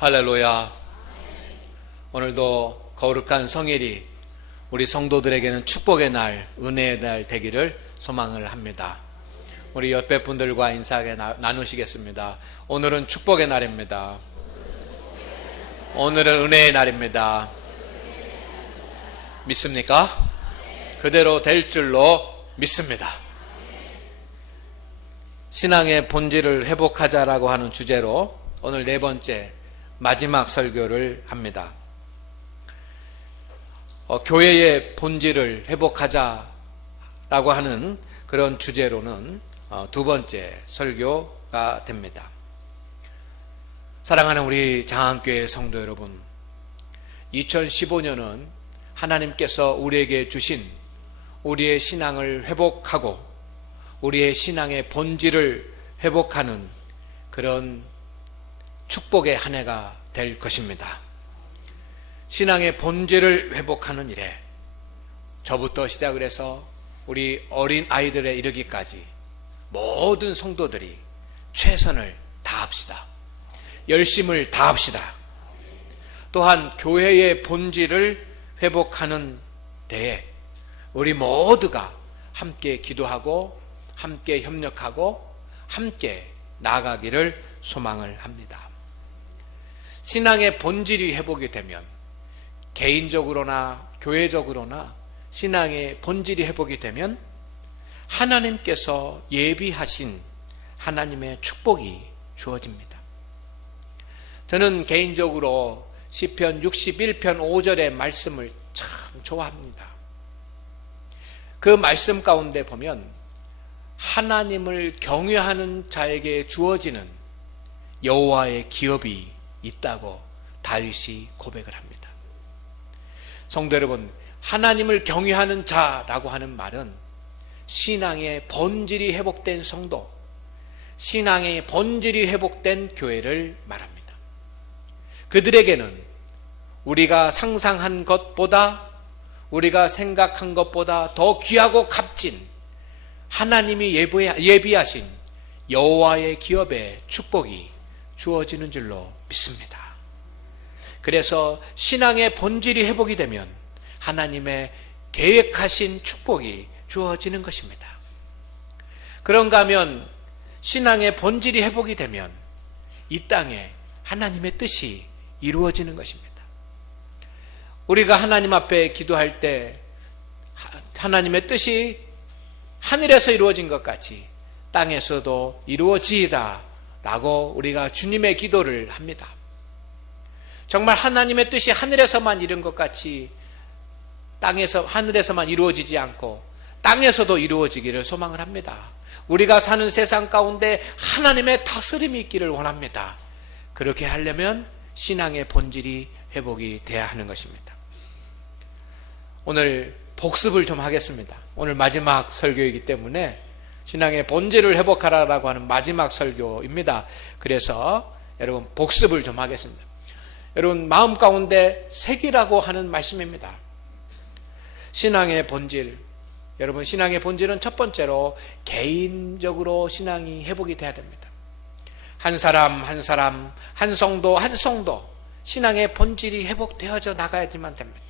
할렐루야. 오늘도 거룩한 성일이 우리 성도들에게는 축복의 날, 은혜의 날 되기를 소망을 합니다. 우리 옆에 분들과 인사하게 나누시겠습니다. 오늘은 축복의 날입니다. 오늘은 은혜의 날입니다. 믿습니까? 그대로 될 줄로 믿습니다. 신앙의 본질을 회복하자라고 하는 주제로 오늘 네 번째 마지막 설교를 합니다. 교회의 본질을 회복하자라고 하는 그런 주제로는 두 번째 설교가 됩니다. 사랑하는 우리 장안교회 성도 여러분, 2015년은 하나님께서 우리에게 주신 우리의 신앙을 회복하고 우리의 신앙의 본질을 회복하는 그런 축복의 한 해가 될 것입니다. 신앙의 본질을 회복하는 일에 저부터 시작을 해서 우리 어린 아이들에 이르기까지 모든 성도들이 최선을 다합시다. 열심을 다합시다. 또한 교회의 본질을 회복하는 데에 우리 모두가 함께 기도하고 함께 협력하고 함께 나아가기를 소망을 합니다. 신앙의 본질이 회복이 되면 개인적으로나 교회적으로나 신앙의 본질이 회복이 되면 하나님께서 예비하신 하나님의 축복이 주어집니다. 저는 개인적으로 시편 61편 5절의 말씀을 참 좋아합니다. 그 말씀 가운데 보면 하나님을 경외하는 자에게 주어지는 여호와의 기업이 있다고 다윗이 고백을 합니다. 성도 여러분, 하나님을 경외하는 자라고 하는 말은 신앙의 본질이 회복된 성도, 신앙의 본질이 회복된 교회를 말합니다. 그들에게는 우리가 상상한 것보다, 우리가 생각한 것보다 더 귀하고 값진 하나님이 예비하신 여호와의 기업의 축복이 주어지는 줄로 믿습니다. 그래서 신앙의 본질이 회복이 되면 하나님의 계획하신 축복이 주어지는 것입니다. 그런가 하면 신앙의 본질이 회복이 되면 이 땅에 하나님의 뜻이 이루어지는 것입니다. 우리가 하나님 앞에 기도할 때 하나님의 뜻이 하늘에서 이루어진 것 같이 땅에서도 이루어지이다 라고 우리가 주님의 기도를 합니다. 정말 하나님의 뜻이 하늘에서만 이룬 것 같이 하늘에서만 이루어지지 않고 땅에서도 이루어지기를 소망을 합니다. 우리가 사는 세상 가운데 하나님의 다스림이 있기를 원합니다. 그렇게 하려면 신앙의 본질이 회복이 돼야 하는 것입니다. 오늘 복습을 좀 하겠습니다. 오늘 마지막 설교이기 때문에 신앙의 본질을 회복하라고 하는 마지막 설교입니다. 그래서 여러분 복습을 좀 하겠습니다. 여러분 마음 가운데 새기라고 하는 말씀입니다. 신앙의 본질, 여러분 신앙의 본질은 첫 번째로 개인적으로 신앙이 회복이 돼야 됩니다. 한 사람 한 사람, 한 성도 한 성도 신앙의 본질이 회복되어져 나가야지만 됩니다.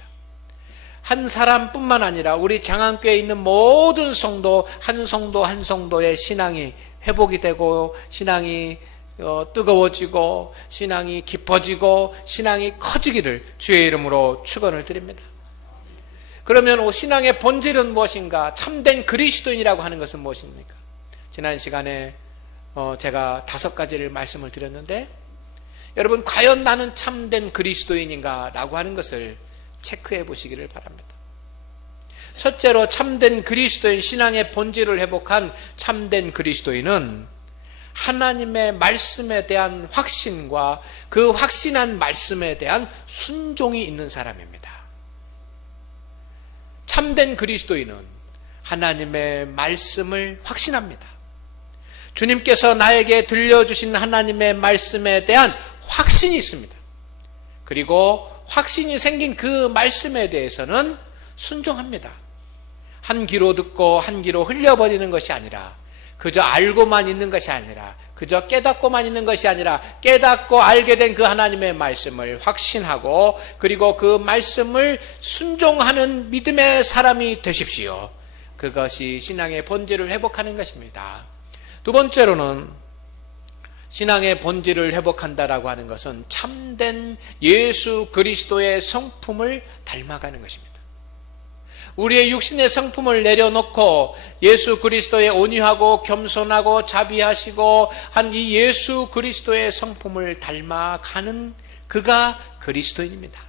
한 사람뿐만 아니라 우리 장안교회에 있는 모든 성도 한 성도 한 성도의 신앙이 회복이 되고 신앙이 뜨거워지고 신앙이 깊어지고 신앙이 커지기를 주의 이름으로 축원을 드립니다. 그러면 신앙의 본질은 무엇인가? 참된 그리스도인이라고 하는 것은 무엇입니까? 지난 시간에 제가 5가지를 말씀을 드렸는데 여러분 과연 나는 참된 그리스도인인가? 라고 하는 것을 체크해 보시기를 바랍니다. 첫째로 참된 그리스도인, 신앙의 본질을 회복한 참된 그리스도인은 하나님의 말씀에 대한 확신과 그 확신한 말씀에 대한 순종이 있는 사람입니다. 참된 그리스도인은 하나님의 말씀을 확신합니다. 주님께서 나에게 들려주신 하나님의 말씀에 대한 확신이 있습니다. 그리고 확신이 생긴 그 말씀에 대해서는 순종합니다. 한 귀로 듣고 한 귀로 흘려버리는 것이 아니라 그저 알고만 있는 것이 아니라 그저 깨닫고만 있는 것이 아니라 깨닫고 알게 된 그 하나님의 말씀을 확신하고 그리고 그 말씀을 순종하는 믿음의 사람이 되십시오. 그것이 신앙의 본질을 회복하는 것입니다. 두 번째로는 신앙의 본질을 회복한다라고 하는 것은 참된 예수 그리스도의 성품을 닮아가는 것입니다. 우리의 육신의 성품을 내려놓고 예수 그리스도의 온유하고 겸손하고 자비하시고 한 이 예수 그리스도의 성품을 닮아가는 그가 그리스도인입니다.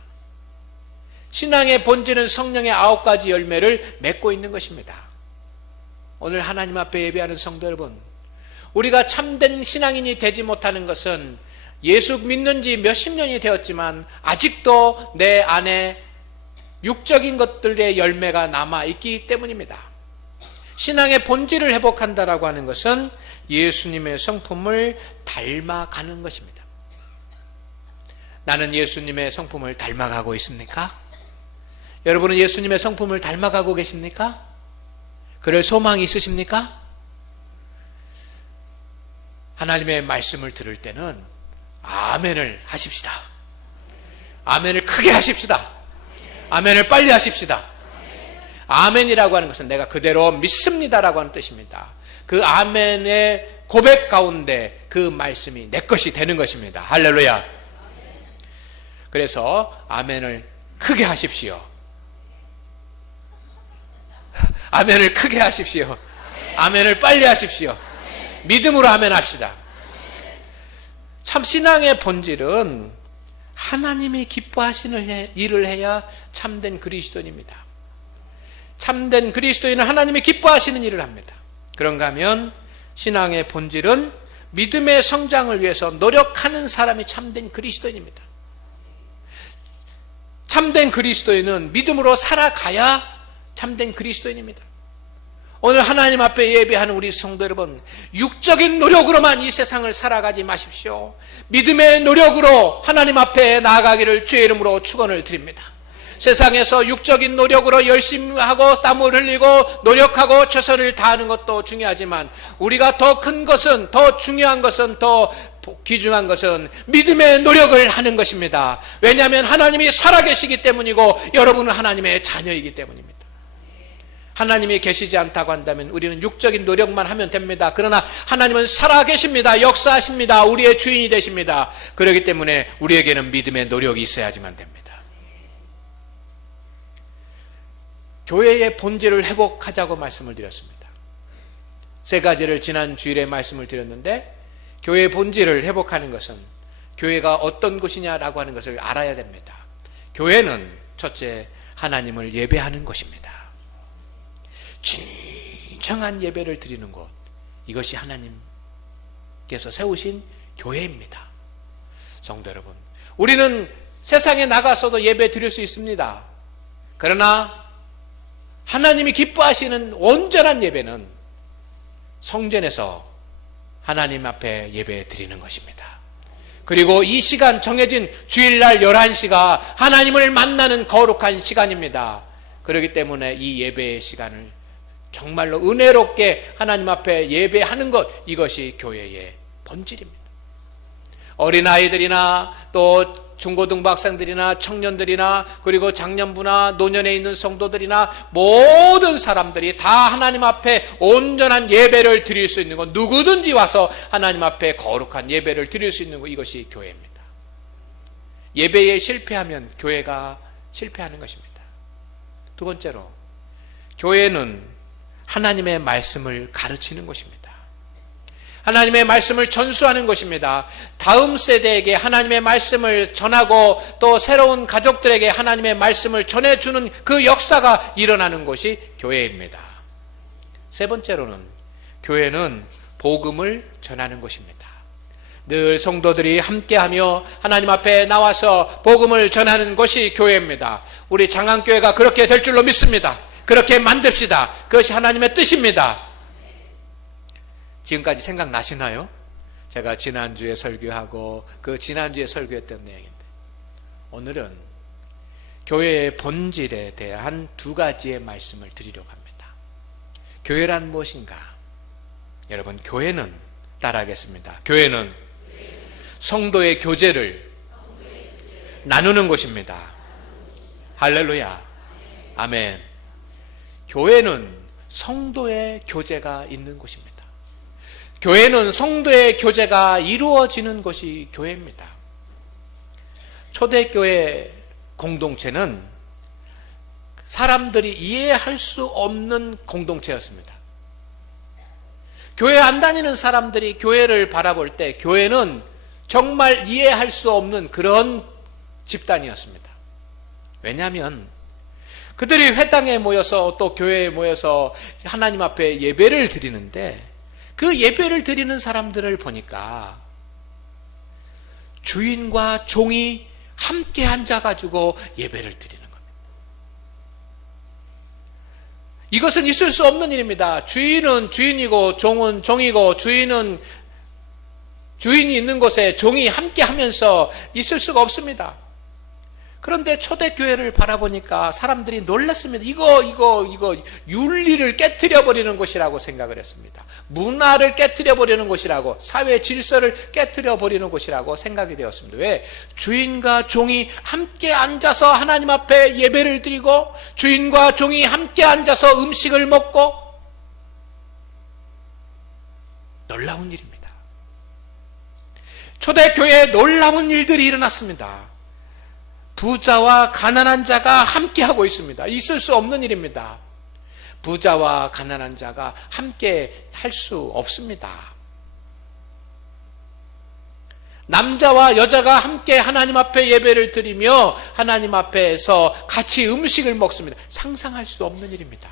신앙의 본질은 성령의 9가지 열매를 맺고 있는 것입니다. 오늘 하나님 앞에 예배하는 성도 여러분, 우리가 참된 신앙인이 되지 못하는 것은 예수 믿는 지 몇십 년이 되었지만 아직도 내 안에 육적인 것들의 열매가 남아있기 때문입니다. 신앙의 본질을 회복한다라고 하는 것은 예수님의 성품을 닮아가는 것입니다. 나는 예수님의 성품을 닮아가고 있습니까? 여러분은 예수님의 성품을 닮아가고 계십니까? 그럴 소망이 있으십니까? 하나님의 말씀을 들을 때는 아멘을 하십시다. 아멘을 크게 하십시다. 아멘을 빨리 하십시다. 아멘이라고 하는 것은 내가 그대로 믿습니다라고 하는 뜻입니다. 그 아멘의 고백 가운데 그 말씀이 내 것이 되는 것입니다. 할렐루야. 그래서 아멘을 크게 하십시오. 아멘을 크게 하십시오. 아멘을 빨리 하십시오. 믿음으로 아멘 합시다. 참 신앙의 본질은 하나님이 기뻐하시는 일을 해야 참된 그리스도인입니다. 참된 그리스도인은 하나님이 기뻐하시는 일을 합니다. 그런가 하면 신앙의 본질은 믿음의 성장을 위해서 노력하는 사람이 참된 그리스도인입니다. 참된 그리스도인은 믿음으로 살아가야 참된 그리스도인입니다. 오늘 하나님 앞에 예배하는 우리 성도 여러분, 육적인 노력으로만 이 세상을 살아가지 마십시오. 믿음의 노력으로 하나님 앞에 나아가기를 주의 이름으로 축원을 드립니다. 세상에서 육적인 노력으로 열심히 하고 땀을 흘리고 노력하고 최선을 다하는 것도 중요하지만 우리가 더 큰 것은, 더 중요한 것은, 더 귀중한 것은 믿음의 노력을 하는 것입니다. 왜냐하면 하나님이 살아계시기 때문이고 여러분은 하나님의 자녀이기 때문입니다. 하나님이 계시지 않다고 한다면 우리는 육적인 노력만 하면 됩니다. 그러나 하나님은 살아계십니다. 역사하십니다. 우리의 주인이 되십니다. 그렇기 때문에 우리에게는 믿음의 노력이 있어야지만 됩니다. 교회의 본질을 회복하자고 말씀을 드렸습니다. 세 가지를 지난 주일에 말씀을 드렸는데, 교회의 본질을 회복하는 것은 교회가 어떤 곳이냐라고 하는 것을 알아야 됩니다. 교회는 첫째, 하나님을 예배하는 곳입니다. 진정한 예배를 드리는 곳, 이것이 하나님께서 세우신 교회입니다. 성도 여러분, 우리는 세상에 나가서도 예배 드릴 수 있습니다. 그러나 하나님이 기뻐하시는 온전한 예배는 성전에서 하나님 앞에 예배 드리는 것입니다. 그리고 이 시간, 정해진 주일날 11시가 하나님을 만나는 거룩한 시간입니다. 그렇기 때문에 이 예배의 시간을 정말로 은혜롭게 하나님 앞에 예배하는 것, 이것이 교회의 본질입니다. 어린아이들이나 또 중고등부 학생들이나 청년들이나 그리고 장년부나 노년에 있는 성도들이나 모든 사람들이 다 하나님 앞에 온전한 예배를 드릴 수 있는 것, 누구든지 와서 하나님 앞에 거룩한 예배를 드릴 수 있는 것, 이것이 교회입니다. 예배에 실패하면 교회가 실패하는 것입니다. 두 번째로, 교회는 하나님의 말씀을 가르치는 곳입니다. 하나님의 말씀을 전수하는 것입니다. 다음 세대에게 하나님의 말씀을 전하고 또 새로운 가족들에게 하나님의 말씀을 전해주는 그 역사가 일어나는 곳이 교회입니다. 세 번째로는, 교회는 복음을 전하는 곳입니다. 늘 성도들이 함께하며 하나님 앞에 나와서 복음을 전하는 곳이 교회입니다. 우리 장안교회가 그렇게 될 줄로 믿습니다. 그렇게 만듭시다. 그것이 하나님의 뜻입니다. 지금까지 생각나시나요? 제가 지난주에 설교하고 그 지난주에 설교했던 내용인데, 오늘은 교회의 본질에 대한 두 가지의 말씀을 드리려고 합니다. 교회란 무엇인가? 여러분, 교회는 따라하겠습니다. 교회는 성도의 교제를 나누는 곳입니다. 할렐루야. 아멘. 교회는 성도의 교제가 있는 곳입니다. 교회는 성도의 교제가 이루어지는 곳이 교회입니다. 초대교회 공동체는 사람들이 이해할 수 없는 공동체였습니다. 교회 안 다니는 사람들이 교회를 바라볼 때 교회는 정말 이해할 수 없는 그런 집단이었습니다. 왜냐하면 그들이 회당에 모여서 또 교회에 모여서 하나님 앞에 예배를 드리는데 그 예배를 드리는 사람들을 보니까 주인과 종이 함께 앉아가지고 예배를 드리는 겁니다. 이것은 있을 수 없는 일입니다. 주인은 주인이고 종은 종이고 주인은 주인이 있는 곳에 종이 함께 하면서 있을 수가 없습니다. 그런데 초대교회를 바라보니까 사람들이 놀랐습니다. 이거 윤리를 깨트려 버리는 곳이라고 생각을 했습니다. 문화를 깨트려 버리는 곳이라고, 사회 질서를 깨트려 버리는 곳이라고 생각이 되었습니다. 왜? 주인과 종이 함께 앉아서 하나님 앞에 예배를 드리고 주인과 종이 함께 앉아서 음식을 먹고, 놀라운 일입니다. 초대교회에 놀라운 일들이 일어났습니다. 부자와 가난한 자가 함께 하고 있습니다. 있을 수 없는 일입니다. 부자와 가난한 자가 함께 할 수 없습니다. 남자와 여자가 함께 하나님 앞에 예배를 드리며 하나님 앞에서 같이 음식을 먹습니다. 상상할 수 없는 일입니다.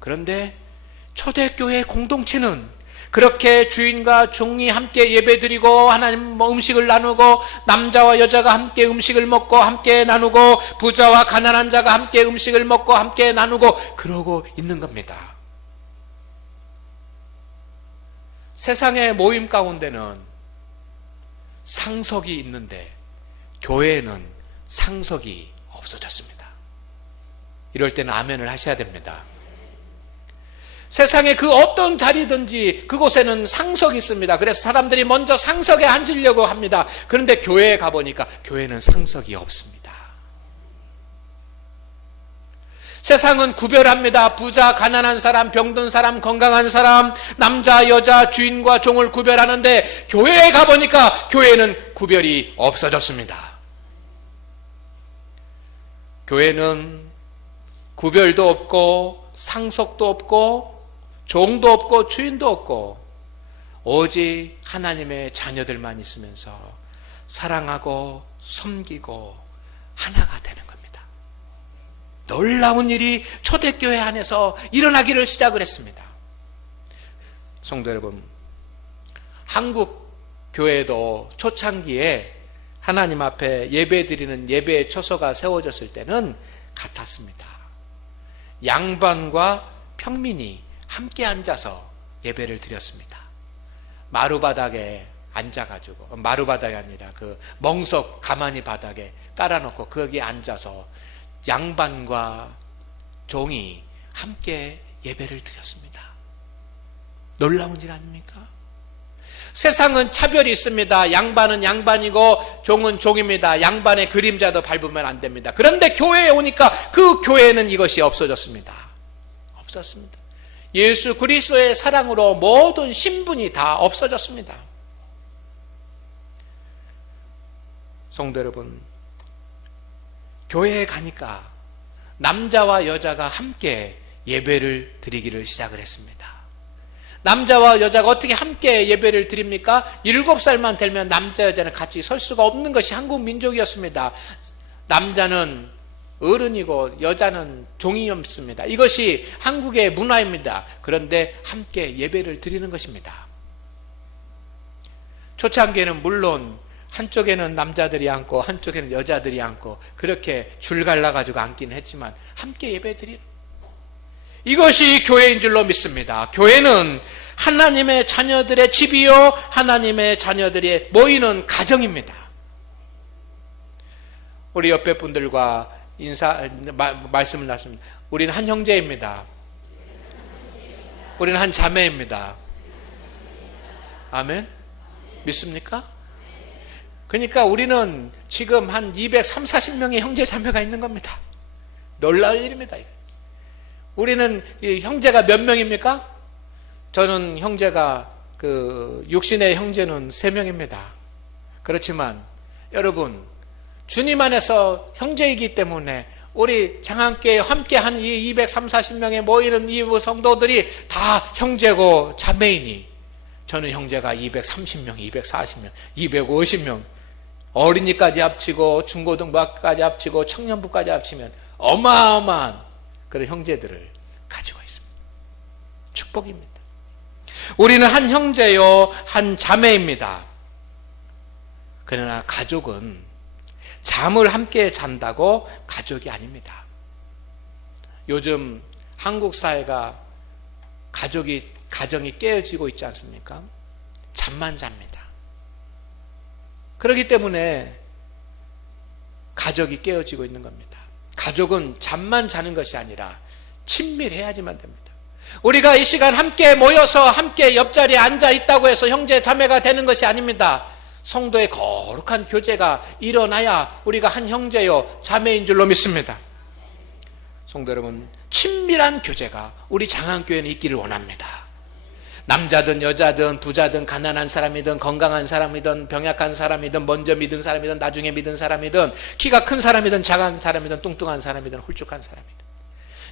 그런데 초대교회 공동체는 그렇게 주인과 종이 함께 예배드리고 하나님 음식을 나누고 남자와 여자가 함께 음식을 먹고 함께 나누고 부자와 가난한 자가 함께 음식을 먹고 함께 나누고 그러고 있는 겁니다. 세상의 모임 가운데는 상석이 있는데 교회에는 상석이 없어졌습니다. 이럴 때는 아멘을 하셔야 됩니다. 세상의 그 어떤 자리든지 그곳에는 상석이 있습니다. 그래서 사람들이 먼저 상석에 앉으려고 합니다. 그런데 교회에 가보니까 교회는 상석이 없습니다. 세상은 구별합니다. 부자, 가난한 사람, 병든 사람, 건강한 사람, 남자, 여자, 주인과 종을 구별하는데 교회에 가보니까 교회는 구별이 없어졌습니다. 교회는 구별도 없고 상석도 없고 종도 없고 주인도 없고 오직 하나님의 자녀들만 있으면서 사랑하고 섬기고 하나가 되는 겁니다. 놀라운 일이 초대교회 안에서 일어나기를 시작을 했습니다. 성도 여러분, 한국 교회도 초창기에 하나님 앞에 예배드리는 예배의 처소가 세워졌을 때는 같았습니다. 양반과 평민이 함께 앉아서 예배를 드렸습니다. 마루바닥에 앉아가지고, 마루바닥이 아니라 그 멍석 가마니 바닥에 깔아놓고 거기에 앉아서 양반과 종이 함께 예배를 드렸습니다. 놀라운 일 아닙니까? 세상은 차별이 있습니다. 양반은 양반이고 종은 종입니다. 양반의 그림자도 밟으면 안 됩니다. 그런데 교회에 오니까 그 교회에는 이것이 없어졌습니다. 없었습니다. 예수 그리스도의 사랑으로 모든 신분이 다 없어졌습니다. 성도 여러분, 교회에 가니까 남자와 여자가 함께 예배를 드리기를 시작을 했습니다. 남자와 여자가 어떻게 함께 예배를 드립니까? 7살만 되면 남자 여자는 같이 설 수가 없는 것이 한국 민족이었습니다. 남자는 어른이고 여자는 종이었습니다. 이것이 한국의 문화입니다. 그런데 함께 예배를 드리는 것입니다. 초창기에는 물론 한쪽에는 남자들이 앉고 한쪽에는 여자들이 앉고 그렇게 줄 갈라가지고 앉기는 했지만 함께 예배 드리는, 이것이 교회인 줄로 믿습니다. 교회는 하나님의 자녀들의 집이요 하나님의 자녀들이 모이는 가정입니다. 우리 옆에 분들과 말씀을 나눴습니다. 우리는 한 형제입니다. 우리는 한 자매입니다. 아멘? 믿습니까? 그러니까 우리는 지금 한 230, 40명의 형제 자매가 있는 겁니다. 놀라울 일입니다. 우리는 형제가 몇 명입니까? 저는 형제가 육신의 형제는 3명입니다. 그렇지만 여러분, 주님 안에서 형제이기 때문에 우리 장안교회에 함께한 이 230, 40명에 모이는 이 성도들이 다 형제고 자매이니 저는 형제가 230명, 240명, 250명, 어린이까지 합치고 중고등부까지 합치고 청년부까지 합치면 어마어마한 그런 형제들을 가지고 있습니다. 축복입니다. 우리는 한 형제요, 한 자매입니다. 그러나 가족은 잠을 함께 잔다고 가족이 아닙니다. 요즘 한국 사회가 가정이 깨어지고 있지 않습니까? 잠만 잡니다. 그렇기 때문에 가족이 깨어지고 있는 겁니다. 가족은 잠만 자는 것이 아니라 친밀해야지만 됩니다. 우리가 이 시간 함께 모여서 함께 옆자리에 앉아 있다고 해서 형제 자매가 되는 것이 아닙니다. 성도의 거룩한 교제가 일어나야 우리가 한 형제요 자매인 줄로 믿습니다. 성도 여러분, 친밀한 교제가 우리 장안교회는 있기를 원합니다. 남자든 여자든 부자든 가난한 사람이든 건강한 사람이든 병약한 사람이든 먼저 믿은 사람이든 나중에 믿은 사람이든 키가 큰 사람이든 작은 사람이든 뚱뚱한 사람이든 홀쭉한 사람이든,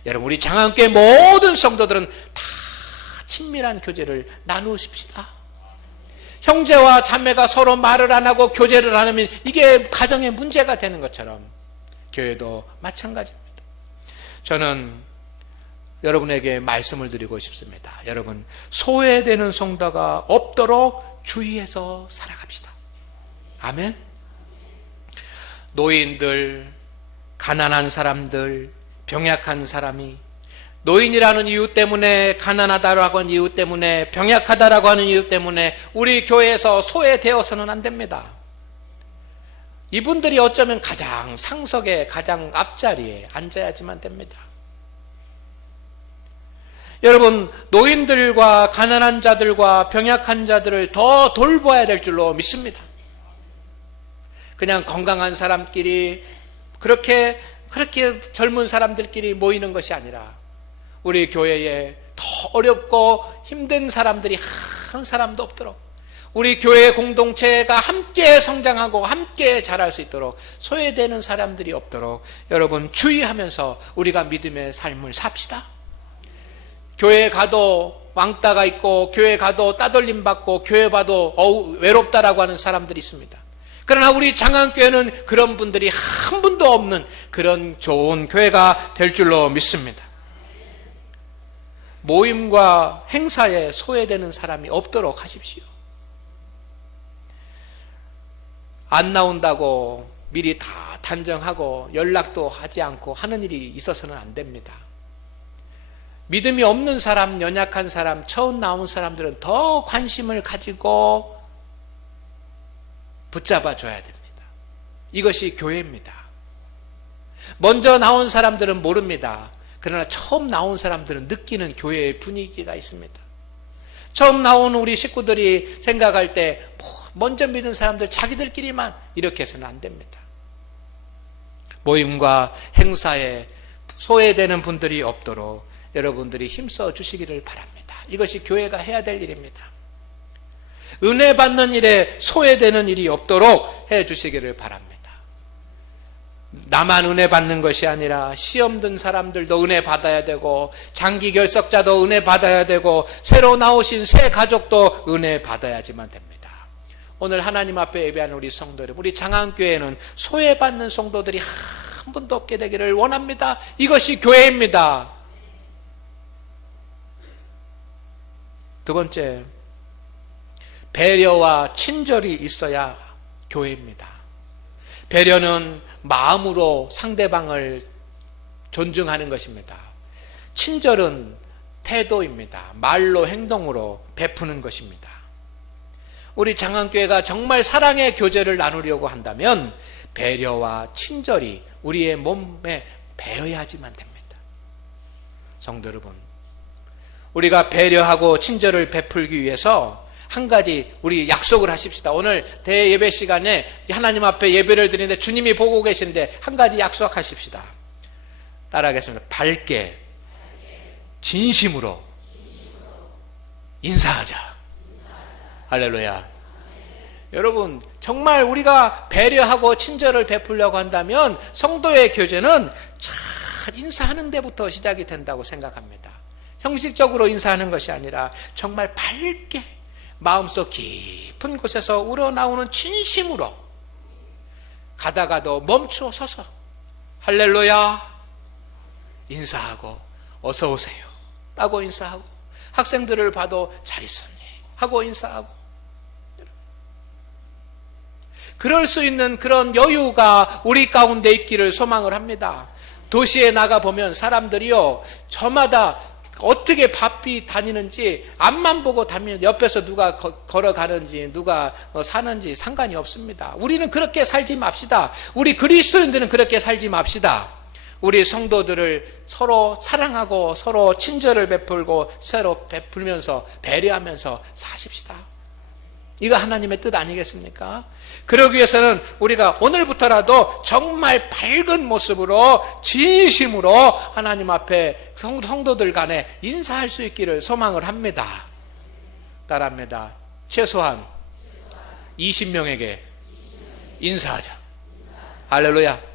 여러분 우리 장안교회 모든 성도들은 다 친밀한 교제를 나누십시다. 형제와 자매가 서로 말을 안 하고 교제를 안 하면 이게 가정의 문제가 되는 것처럼 교회도 마찬가지입니다. 저는 여러분에게 말씀을 드리고 싶습니다. 여러분, 소외되는 성도가 없도록 주의해서 살아갑시다. 아멘. 노인들, 가난한 사람들, 병약한 사람이 노인이라는 이유 때문에, 가난하다라고 하는 이유 때문에, 병약하다라고 하는 이유 때문에 우리 교회에서 소외되어서는 안 됩니다. 이분들이 어쩌면 가장 상석에, 가장 앞자리에 앉아야지만 됩니다. 여러분, 노인들과 가난한 자들과 병약한 자들을 더 돌봐야 될 줄로 믿습니다. 그냥 건강한 사람끼리 그렇게 젊은 사람들끼리 모이는 것이 아니라 우리 교회에 더 어렵고 힘든 사람들이 한 사람도 없도록, 우리 교회 공동체가 함께 성장하고 함께 자랄 수 있도록, 소외되는 사람들이 없도록 여러분 주의하면서 우리가 믿음의 삶을 삽시다. 교회에 가도 왕따가 있고, 교회에 가도 따돌림 받고, 교회 봐도 외롭다라고 하는 사람들이 있습니다. 그러나 우리 장안교회는 그런 분들이 한 분도 없는 그런 좋은 교회가 될 줄로 믿습니다. 모임과 행사에 소외되는 사람이 없도록 하십시오. 안 나온다고 미리 다 단정하고 연락도 하지 않고 하는 일이 있어서는 안 됩니다. 믿음이 없는 사람, 연약한 사람, 처음 나온 사람들은 더 관심을 가지고 붙잡아 줘야 됩니다. 이것이 교회입니다. 먼저 나온 사람들은 모릅니다. 그러나 처음 나온 사람들은 느끼는 교회의 분위기가 있습니다. 처음 나온 우리 식구들이 생각할 때 먼저 믿은 사람들 자기들끼리만 이렇게 해서는 안 됩니다. 모임과 행사에 소외되는 분들이 없도록 여러분들이 힘써 주시기를 바랍니다. 이것이 교회가 해야 될 일입니다. 은혜 받는 일에 소외되는 일이 없도록 해 주시기를 바랍니다. 나만 은혜 받는 것이 아니라 시험 든 사람들도 은혜 받아야 되고, 장기 결석자도 은혜 받아야 되고, 새로 나오신 새 가족도 은혜 받아야지만 됩니다. 오늘 하나님 앞에 예배하는 우리 성도 여러분, 우리 장안교회는 소외받는 성도들이 한 분도 없게 되기를 원합니다. 이것이 교회입니다. 두 번째, 배려와 친절이 있어야 교회입니다. 배려는 마음으로 상대방을 존중하는 것입니다. 친절은 태도입니다. 말로, 행동으로 베푸는 것입니다. 우리 장안교회가 정말 사랑의 교제를 나누려고 한다면 배려와 친절이 우리의 몸에 배어야지만 됩니다. 성도 여러분, 우리가 배려하고 친절을 베풀기 위해서 한 가지 우리 약속을 하십시다. 오늘 대예배 시간에 하나님 앞에 예배를 드리는데 주님이 보고 계시는데 한 가지 약속하십시다. 따라하겠습니다. 밝게 진심으로 인사하자. 할렐루야. 여러분, 정말 우리가 배려하고 친절을 베풀려고 한다면 성도의 교제는 잘 인사하는 데부터 시작이 된다고 생각합니다. 형식적으로 인사하는 것이 아니라 정말 밝게 마음속 깊은 곳에서 우러나오는 진심으로 가다가도 멈추어 서서 할렐루야 인사하고 어서 오세요 라고 인사하고, 학생들을 봐도 잘 있었니 하고 인사하고, 그럴 수 있는 그런 여유가 우리 가운데 있기를 소망을 합니다. 도시에 나가보면 사람들이요, 저마다 어떻게 바삐 다니는지 앞만 보고 다니는, 옆에서 누가 걸어가는지 누가 사는지 상관이 없습니다. 우리는 그렇게 살지 맙시다. 우리 그리스도인들은 그렇게 살지 맙시다. 우리 성도들을 서로 사랑하고 서로 친절을 베풀고 서로 베풀면서 배려하면서 사십시다. 이거 하나님의 뜻 아니겠습니까? 그러기 위해서는 우리가 오늘부터라도 정말 밝은 모습으로 진심으로 하나님 앞에 성도들 간에 인사할 수 있기를 소망을 합니다. 따라합니다. 최소한 20명에게 인사하자. 할렐루야.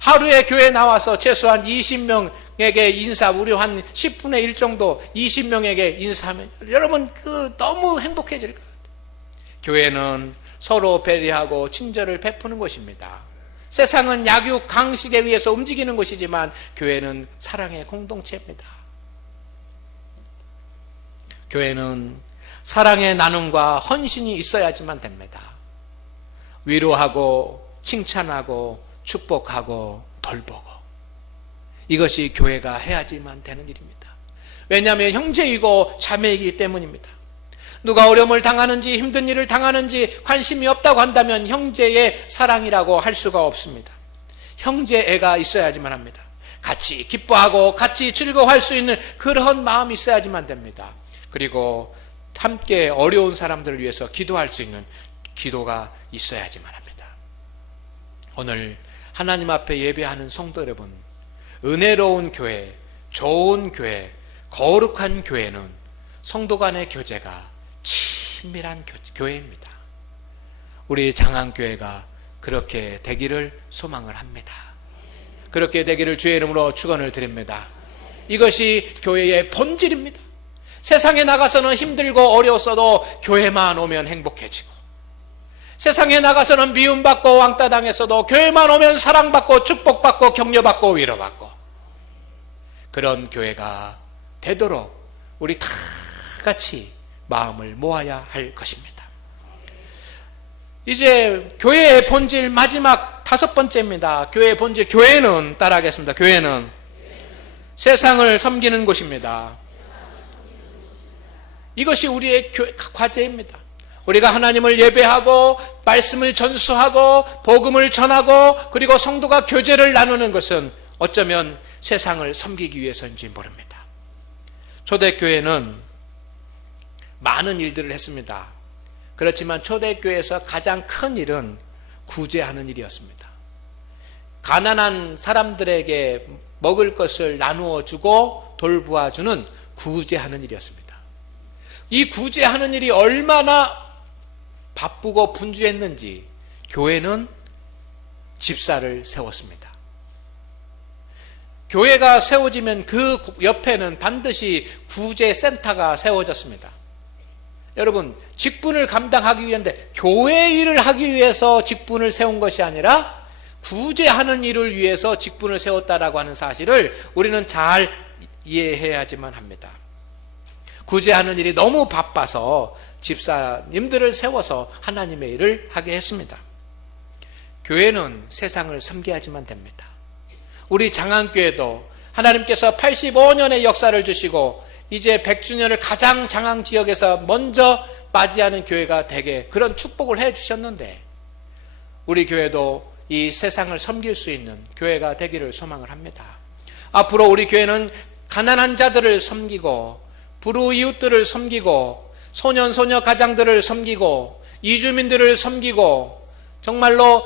하루에 교회 나와서 최소한 20명에게 인사, 우리 한 10분의 1 정도 20명에게 인사하면 여러분 너무 행복해질 것 같아요. 교회는 서로 배려하고 친절을 베푸는 곳입니다. 세상은 약육, 강식에 의해서 움직이는 곳이지만 교회는 사랑의 공동체입니다. 교회는 사랑의 나눔과 헌신이 있어야지만 됩니다. 위로하고 칭찬하고 축복하고 돌보고, 이것이 교회가 해야지만 되는 일입니다. 왜냐하면 형제이고 자매이기 때문입니다. 누가 어려움을 당하는지 힘든 일을 당하는지 관심이 없다고 한다면 형제의 사랑이라고 할 수가 없습니다. 형제애가 있어야지만 합니다. 같이 기뻐하고 같이 즐거워할 수 있는 그런 마음이 있어야지만 됩니다. 그리고 함께 어려운 사람들을 위해서 기도할 수 있는 기도가 있어야지만 합니다. 오늘 하나님 앞에 예배하는 성도 여러분, 은혜로운 교회, 좋은 교회, 거룩한 교회는 성도 간의 교제가 친밀한 교회입니다. 우리 장안교회가 그렇게 되기를 소망을 합니다. 그렇게 되기를 주의 이름으로 축원을 드립니다. 이것이 교회의 본질입니다. 세상에 나가서는 힘들고 어려웠어도 교회만 오면 행복해지고, 세상에 나가서는 미움받고 왕따 당했어도 교회만 오면 사랑받고 축복받고 격려받고 위로받고, 그런 교회가 되도록 우리 다 같이 마음을 모아야 할 것입니다. 이제 교회의 본질 마지막 5번째입니다. 교회의 본질. 교회는, 따라하겠습니다. 교회는 세상을 섬기는 곳입니다. 이것이 우리의 과제입니다. 우리가 하나님을 예배하고 말씀을 전수하고 복음을 전하고 그리고 성도가 교제를 나누는 것은 어쩌면 세상을 섬기기 위해서인지 모릅니다. 초대교회는 많은 일들을 했습니다. 그렇지만 초대교회에서 가장 큰 일은 구제하는 일이었습니다. 가난한 사람들에게 먹을 것을 나누어 주고 돌보아 주는 구제하는 일이었습니다. 이 구제하는 일이 얼마나 바쁘고 분주했는지 교회는 집사를 세웠습니다. 교회가 세워지면 그 옆에는 반드시 구제센터가 세워졌습니다. 여러분, 직분을 감당하기 위한데 교회 일을 하기 위해서 직분을 세운 것이 아니라 구제하는 일을 위해서 직분을 세웠다라고 하는 사실을 우리는 잘 이해해야지만 합니다. 구제하는 일이 너무 바빠서 집사님들을 세워서 하나님의 일을 하게 했습니다. 교회는 세상을 섬겨야지만 됩니다. 우리 장안교회도 하나님께서 85년의 역사를 주시고 이제 100주년을 가장 장안 지역에서 먼저 맞이하는 교회가 되게 그런 축복을 해 주셨는데, 우리 교회도 이 세상을 섬길 수 있는 교회가 되기를 소망을 합니다. 앞으로 우리 교회는 가난한 자들을 섬기고 불우이웃들을 섬기고 소년 소녀 가장들을 섬기고 이주민들을 섬기고 정말로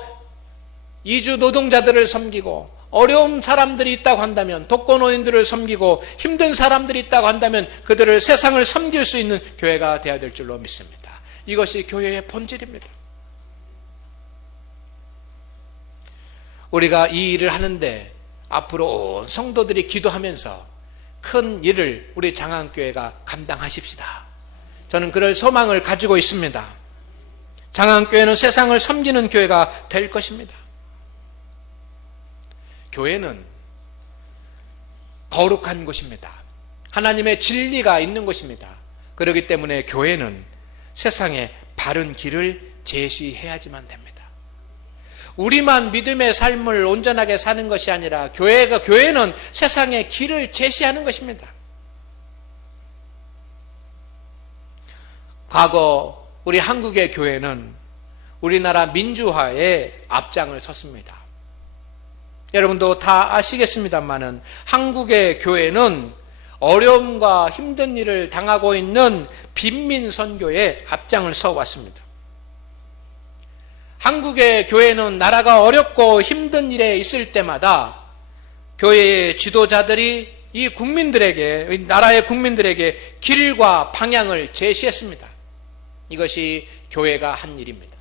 이주 노동자들을 섬기고 어려운 사람들이 있다고 한다면 독거노인들을 섬기고 힘든 사람들이 있다고 한다면 그들을 세상을 섬길 수 있는 교회가 되어야 될 줄로 믿습니다. 이것이 교회의 본질입니다. 우리가 이 일을 하는데 앞으로 온 성도들이 기도하면서 큰 일을 우리 장안교회가 감당하십시다. 저는 그럴 소망을 가지고 있습니다. 장안교회는 세상을 섬기는 교회가 될 것입니다. 교회는 거룩한 곳입니다. 하나님의 진리가 있는 곳입니다. 그렇기 때문에 교회는 세상에 바른 길을 제시해야지만 됩니다. 우리만 믿음의 삶을 온전하게 사는 것이 아니라 교회는 세상에 길을 제시하는 것입니다. 과거 우리 한국의 교회는 우리나라 민주화에 앞장을 섰습니다. 여러분도 다 아시겠습니다만은 한국의 교회는 어려움과 힘든 일을 당하고 있는 빈민 선교에 앞장을 서왔습니다. 한국의 교회는 나라가 어렵고 힘든 일에 있을 때마다 교회의 지도자들이 이 국민들에게, 나라의 국민들에게 길과 방향을 제시했습니다. 이것이 교회가 한 일입니다.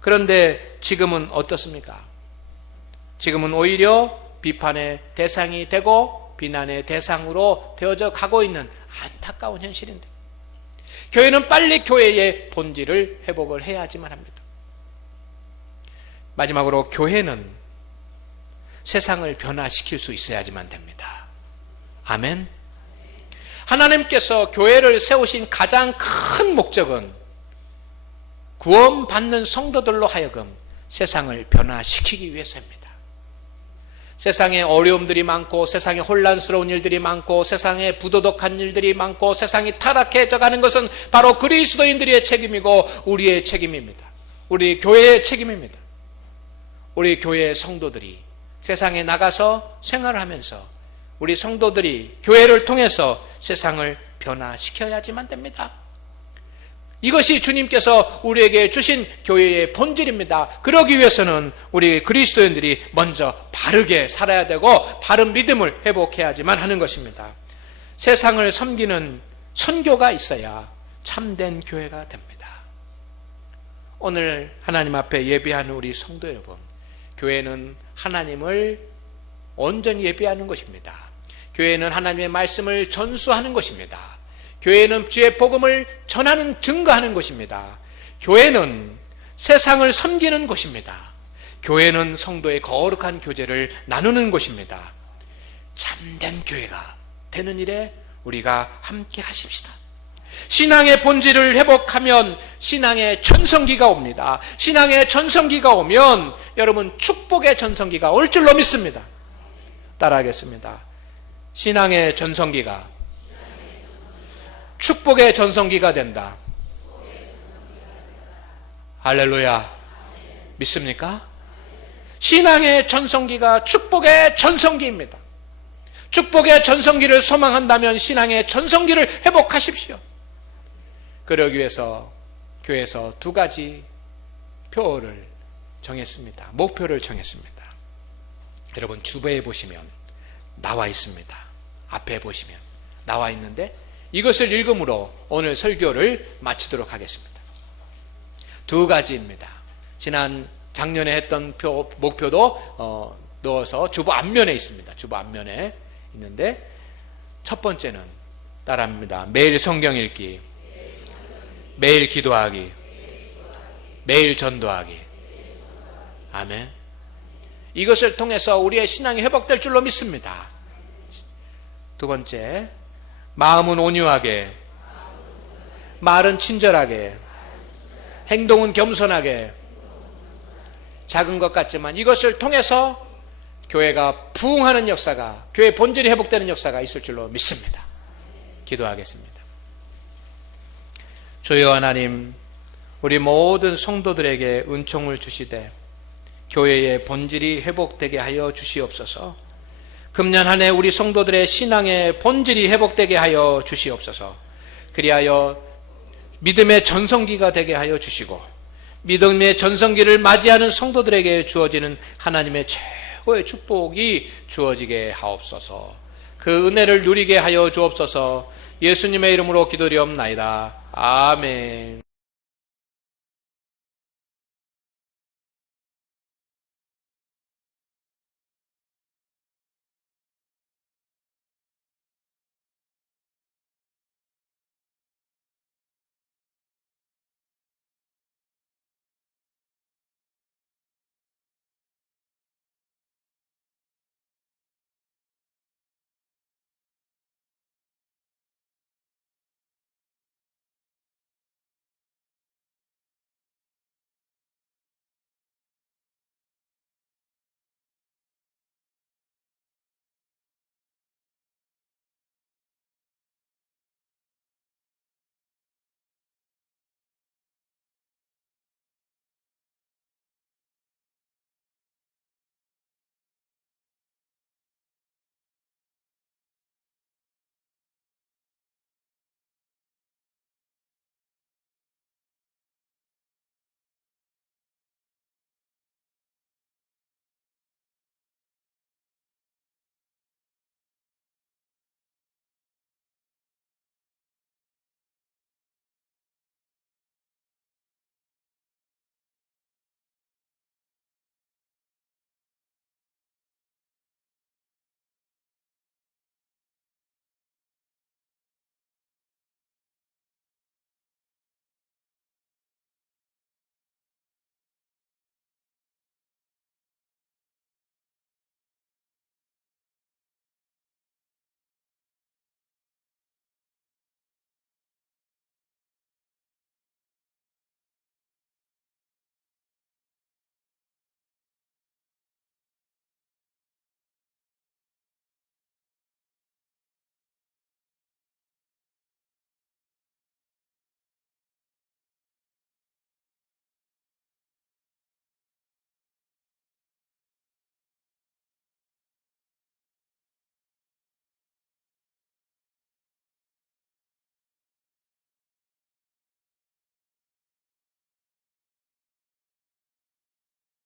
그런데 지금은 어떻습니까? 지금은 오히려 비판의 대상이 되고 비난의 대상으로 되어져 가고 있는 안타까운 현실인데, 교회는 빨리 교회의 본질을 회복을 해야지만 합니다. 마지막으로 교회는 세상을 변화시킬 수 있어야지만 됩니다. 아멘. 하나님께서 교회를 세우신 가장 큰 목적은 구원받는 성도들로 하여금 세상을 변화시키기 위해서입니다. 세상에 어려움들이 많고 세상에 혼란스러운 일들이 많고 세상에 부도덕한 일들이 많고 세상이 타락해져 가는 것은 바로 그리스도인들의 책임이고 우리의 책임입니다. 우리 교회의 책임입니다. 우리 교회의 성도들이 세상에 나가서 생활을 하면서 우리 성도들이 교회를 통해서 세상을 변화시켜야지만 됩니다. 이것이 주님께서 우리에게 주신 교회의 본질입니다. 그러기 위해서는 우리 그리스도인들이 먼저 바르게 살아야 되고 바른 믿음을 회복해야지만 하는 것입니다. 세상을 섬기는 선교가 있어야 참된 교회가 됩니다. 오늘 하나님 앞에 예배하는 우리 성도 여러분, 교회는 하나님을 온전히 예배하는 것입니다. 교회는 하나님의 말씀을 전수하는 것입니다. 교회는 주의 복음을 전하는, 증거하는 것입니다. 교회는 세상을 섬기는 곳입니다. 교회는 성도의 거룩한 교제를 나누는 곳입니다. 참된 교회가 되는 일에 우리가 함께 하십시다. 신앙의 본질을 회복하면 신앙의 전성기가 옵니다. 신앙의 전성기가 오면 여러분 축복의 전성기가 올 줄로 믿습니다. 따라하겠습니다. 신앙의 전성기가 축복의 전성기가 된다. 할렐루야. 믿습니까? 신앙의 전성기가 축복의 전성기입니다. 축복의 전성기를 소망한다면 신앙의 전성기를 회복하십시오. 그러기 위해서 교회에서 두 가지 표를 정했습니다. 목표를 정했습니다. 여러분 주보에 보시면 나와 있습니다. 앞에 보시면 나와 있는데 이것을 읽음으로 오늘 설교를 마치도록 하겠습니다. 두 가지입니다. 작년에 했던 목표도 넣어서 주보 앞면에 있습니다. 주보 앞면에 있는데 첫 번째는 따라합니다. 매일 성경 읽기, 매일 기도하기, 매일 전도하기. 아멘. 이것을 통해서 우리의 신앙이 회복될 줄로 믿습니다. 두 번째, 마음은 온유하게, 말은 친절하게, 행동은 겸손하게, 작은 것 같지만 이것을 통해서 교회가 부흥하는 역사가, 교회 본질이 회복되는 역사가 있을 줄로 믿습니다. 기도하겠습니다. 주여 하나님, 우리 모든 성도들에게 은총을 주시되 교회의 본질이 회복되게 하여 주시옵소서. 금년 한 해 우리 성도들의 신앙의 본질이 회복되게 하여 주시옵소서. 그리하여 믿음의 전성기가 되게 하여 주시고 믿음의 전성기를 맞이하는 성도들에게 주어지는 하나님의 최고의 축복이 주어지게 하옵소서. 그 은혜를 누리게 하여 주옵소서. 예수님의 이름으로 기도드리옵나이다. 아멘.